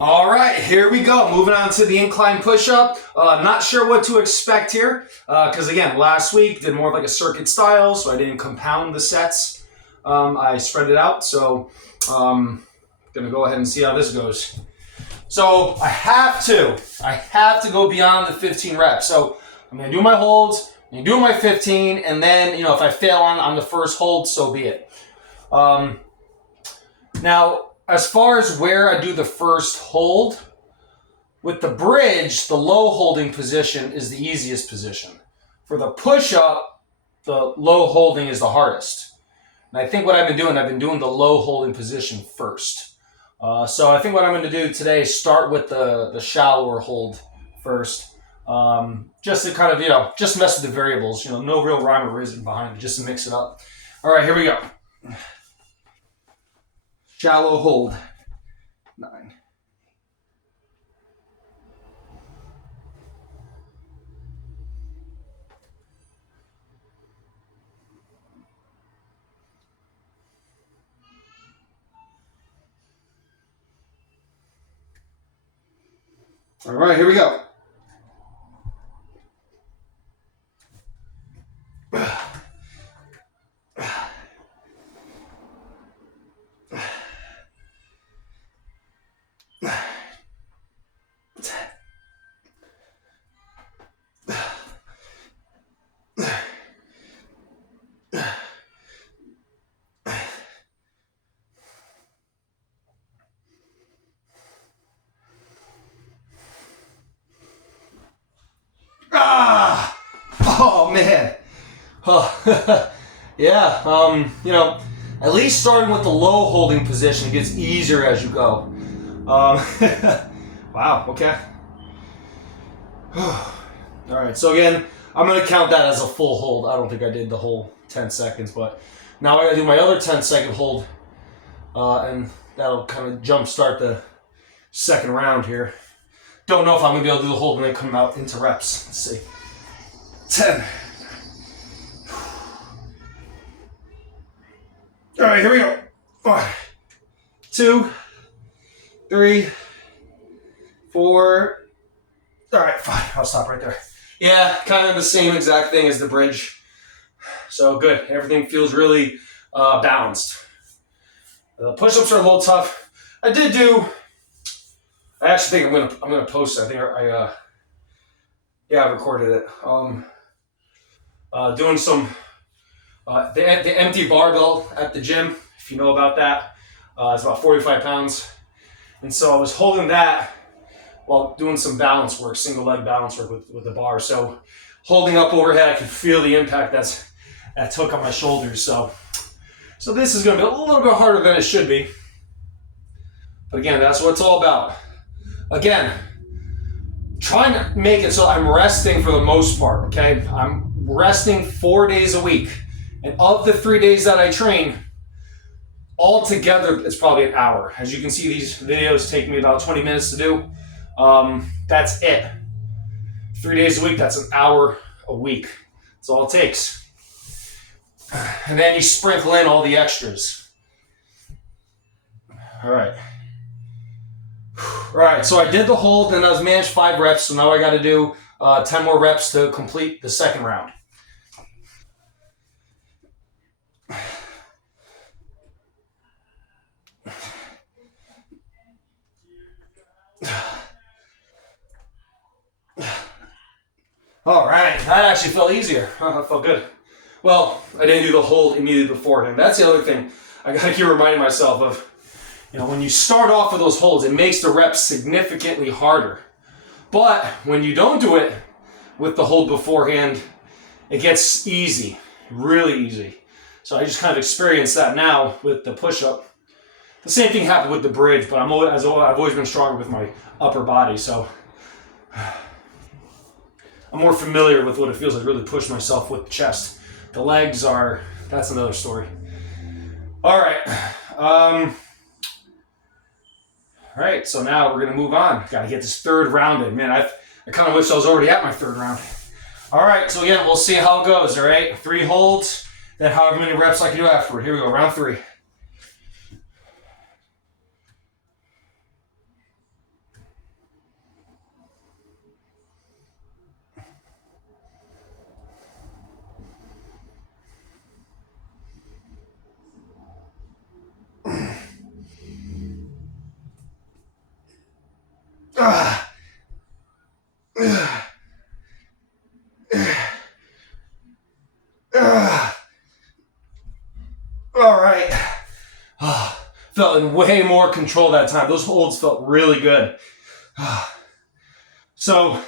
All right, here we go. Moving on to the incline push-up. Not sure what to expect here because, again, last week did more of like a circuit style, so I didn't compound the sets. I spread it out, so going to go ahead and see how this goes. So I have to go beyond the 15 reps. So I'm going to do my holds, I'm going to do my 15, and then, if I fail on the first hold, so be it. Now, as far as where I do the first hold, with the bridge, the low holding position is the easiest position. For the push-up, the low holding is the hardest. And I think what I've been doing the low holding position first. So I think what I'm going to do today is start with the shallower hold first. Just to kind of, just mess with the variables. No real rhyme or reason behind it, just to mix it up. All right, here we go. Shallow hold. 9. All right, here we go. Oh man. Oh. Yeah. At least starting with the low holding position, it gets easier as you go. Wow. Okay. All right. So again, I'm gonna count that as a full hold. I don't think I did the whole 10 seconds, but now I gotta do my other 10-second hold, and that'll kind of jumpstart the second round here. Don't know if I'm gonna be able to do the hold and then come out into reps. Let's see. 10. All right, here we go. 1, 2, 3, 4. All right, fine. I'll stop right there. Yeah, kind of the same exact thing as the bridge. So good. Everything feels really balanced. The push-ups are a little tough. I actually think I'm gonna post it. I think I recorded it. Doing some the empty barbell at the gym. If you know about that, it's about 45 pounds, and so I was holding that while doing some balance work, single leg balance work with the bar. So holding up overhead, I could feel the impact that took on my shoulders. So this is going to be a little bit harder than it should be. But again, that's what it's all about. Again, trying to make it so I'm resting for the most part, okay? I'm resting 4 days a week. And of the 3 days that I train, altogether, it's probably an hour. As you can see, these videos take me about 20 minutes to do. That's it. 3 days a week, that's an hour a week. That's all it takes. And then you sprinkle in all the extras. All right. All right, so I did the hold and I was managed 5 reps, so now I got to do 10 more reps to complete the second round. All right, that actually felt easier. That felt good. Well, I didn't do the hold immediately beforehand. That's the other thing I got to keep reminding myself of. When you start off with those holds, it makes the reps significantly harder. But when you don't do it with the hold beforehand, it gets easy, really easy. So I just kind of experienced that now with the push-up. The same thing happened with the bridge, but I've always been stronger with my upper body, so I'm more familiar with what it feels like to really push myself with the chest. The legs that's another story. All right. All right, so now we're going to move on. Got to get this third round in. Man, I kind of wish I was already at my third round. All right, so again, we'll see how it goes, all right? 3 holds, then however many reps I can do afterward. Here we go, round 3. All right. Felt in way more control that time. Those holds felt really good. So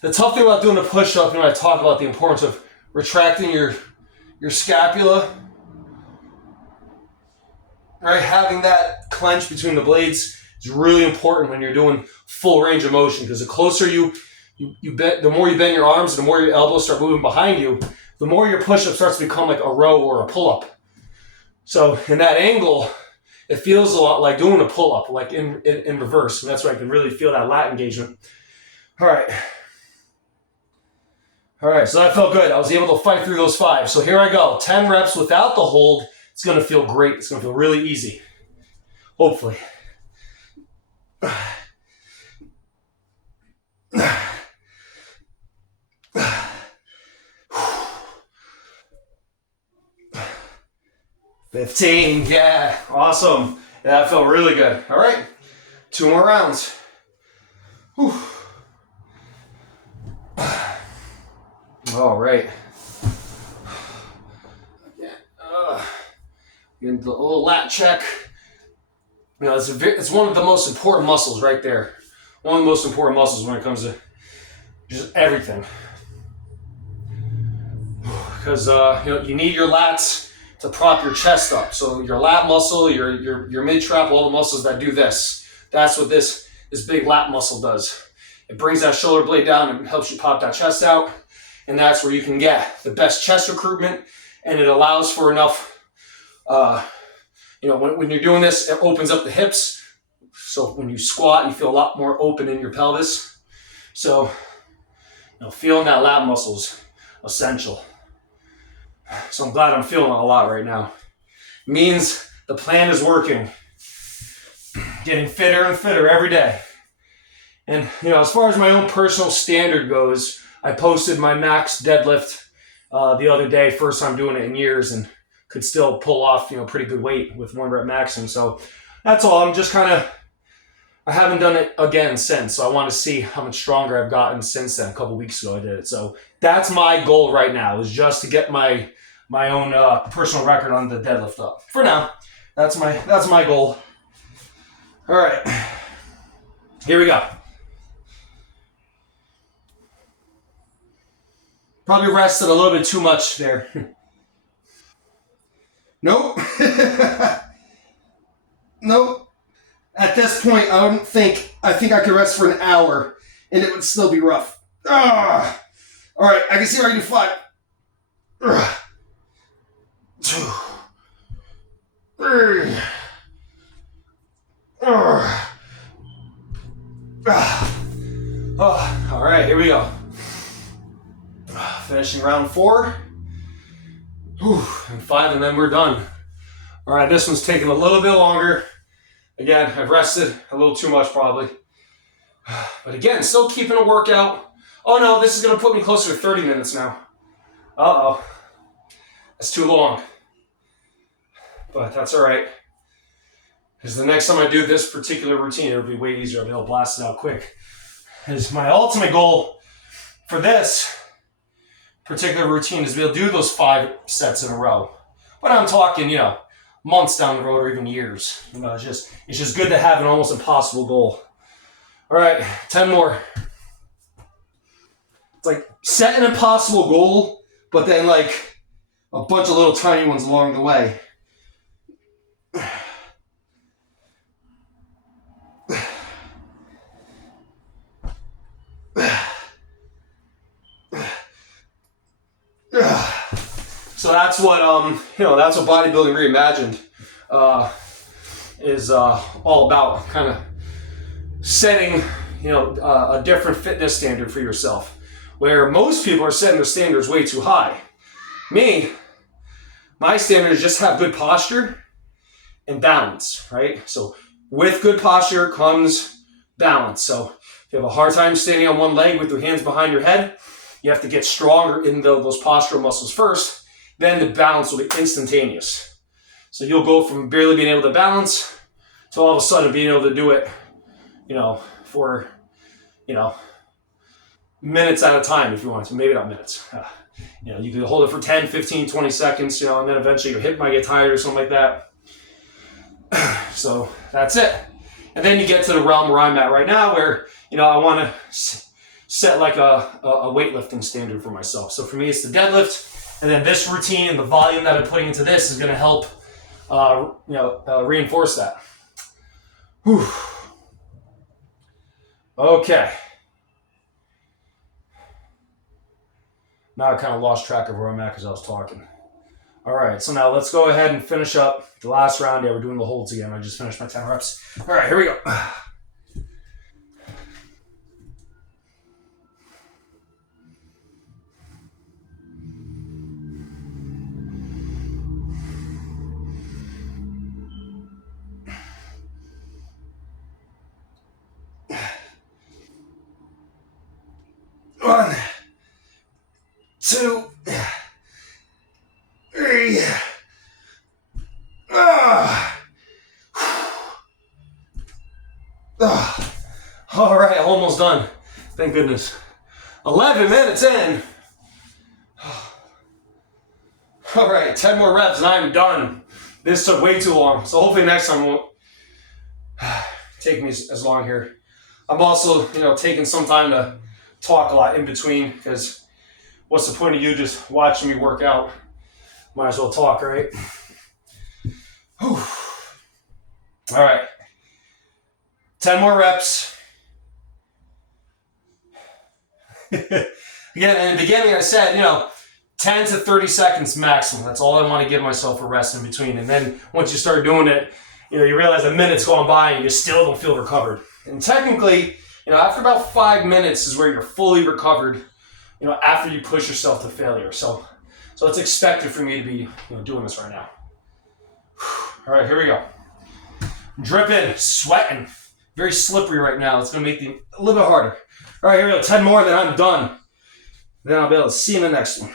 the tough thing about doing a push-up, I talk about the importance of retracting your scapula, right? Having that clench between the blades is really important when you're doing full range of motion, because the closer you bend, the more you bend your arms, the more your elbows start moving behind you, the more your push-up starts to become like a row or a pull-up. So in that angle, it feels a lot like doing a pull-up, like in reverse. And that's where I can really feel that lat engagement. All right, so that felt good. I was able to fight through those 5. So here I go, 10 reps without the hold. It's gonna feel great. It's gonna feel really easy, hopefully. 15, yeah, awesome. Yeah, that felt really good. All right, 2 more rounds. Whew. All right. Getting the little lat check. It's one of the most important muscles right there. One of the most important muscles when it comes to just everything. Because you need your lats to prop your chest up. So your lat muscle, your mid-trap, all the muscles that do this. That's what this big lat muscle does. It brings that shoulder blade down and helps you pop that chest out. And that's where you can get the best chest recruitment. And it allows for enough, when you're doing this, it opens up the hips. So when you squat, you feel a lot more open in your pelvis. So, feeling that lat muscle is essential. So I'm glad I'm feeling it a lot right now. It means the plan is working. Getting fitter and fitter every day. And, as far as my own personal standard goes, I posted my max deadlift the other day, first time doing it in years, and could still pull off, pretty good weight with 1 rep maxing. So that's all. I'm just I haven't done it again since. So I want to see how much stronger I've gotten since then. A couple weeks ago I did it. So that's my goal right now, is just to get my own personal record on the deadlift up. For now, that's my goal. All right, here we go. Probably rested a little bit too much there. Nope. Nope. At this point, I think I could rest for an hour and it would still be rough. All right, I can see I can do 5. 2, 3. All right, here we go. Finishing round 4. And 5, and then we're done. All right, this one's taking a little bit longer. Again, I've rested a little too much probably. But again, still keeping a workout. Oh no, this is going to put me closer to 30 minutes now. Uh-oh. That's too long. But that's all right. Because the next time I do this particular routine, it'll be way easier. I'll be able to blast it out quick. Because my ultimate goal for this particular routine is to be able to do those 5 sets in a row. But I'm talking, months down the road or even years. It's just good to have an almost impossible goal. All right, 10 more. It's like set an impossible goal, but then like a bunch of little tiny ones along the way. So that's what that's what bodybuilding reimagined is all about. Kind of setting a different fitness standard for yourself, where most people are setting their standards way too high. Me, my standard is just have good posture and balance, right? So with good posture comes balance. So if you have a hard time standing on one leg with your hands behind your head, you have to get stronger in those postural muscles first. Then the balance will be instantaneous. So you'll go from barely being able to balance to all of a sudden being able to do it, for, minutes at a time if you want to, maybe not minutes. You can hold it for 10, 15, 20 seconds, and then eventually your hip might get tired or something like that. So that's it. And then you get to the realm where I'm at right now where, I want to set like a weightlifting standard for myself. So for me, it's the deadlift. And then this routine and the volume that I'm putting into this is going to help, reinforce that. Whew. Okay. Now I kind of lost track of where I'm at because I was talking. All right, so now let's go ahead and finish up the last round. Yeah, we're doing the holds again. I just finished my 10 reps. All right, here we go. 1, 2, 3. All right, almost done. Thank goodness. 11 minutes in. All right, 10 more reps and I'm done. This took way too long, so hopefully next time won't take me as long here. I'm also, taking some time to talk a lot in between because what's the point of you just watching me work out? Might as well talk, right? Whew. All right. 10 more reps. Again, in the beginning I said, 10 to 30 seconds maximum. That's all I want to give myself a rest in between. And then once you start doing it, you realize a minute's gone by and you still don't feel recovered. And technically, after about 5 minutes is where you're fully recovered, after you push yourself to failure. So it's expected for me to be doing this right now. All right, here we go. Dripping, sweating, very slippery right now. It's going to make it a little bit harder. All right, here we go. 10 more, then I'm done. Then I'll be able to see you in the next one.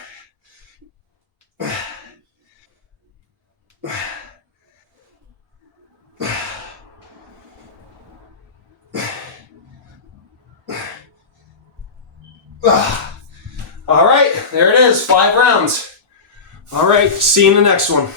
All right, there it is. 5 rounds. All right, see you in the next one.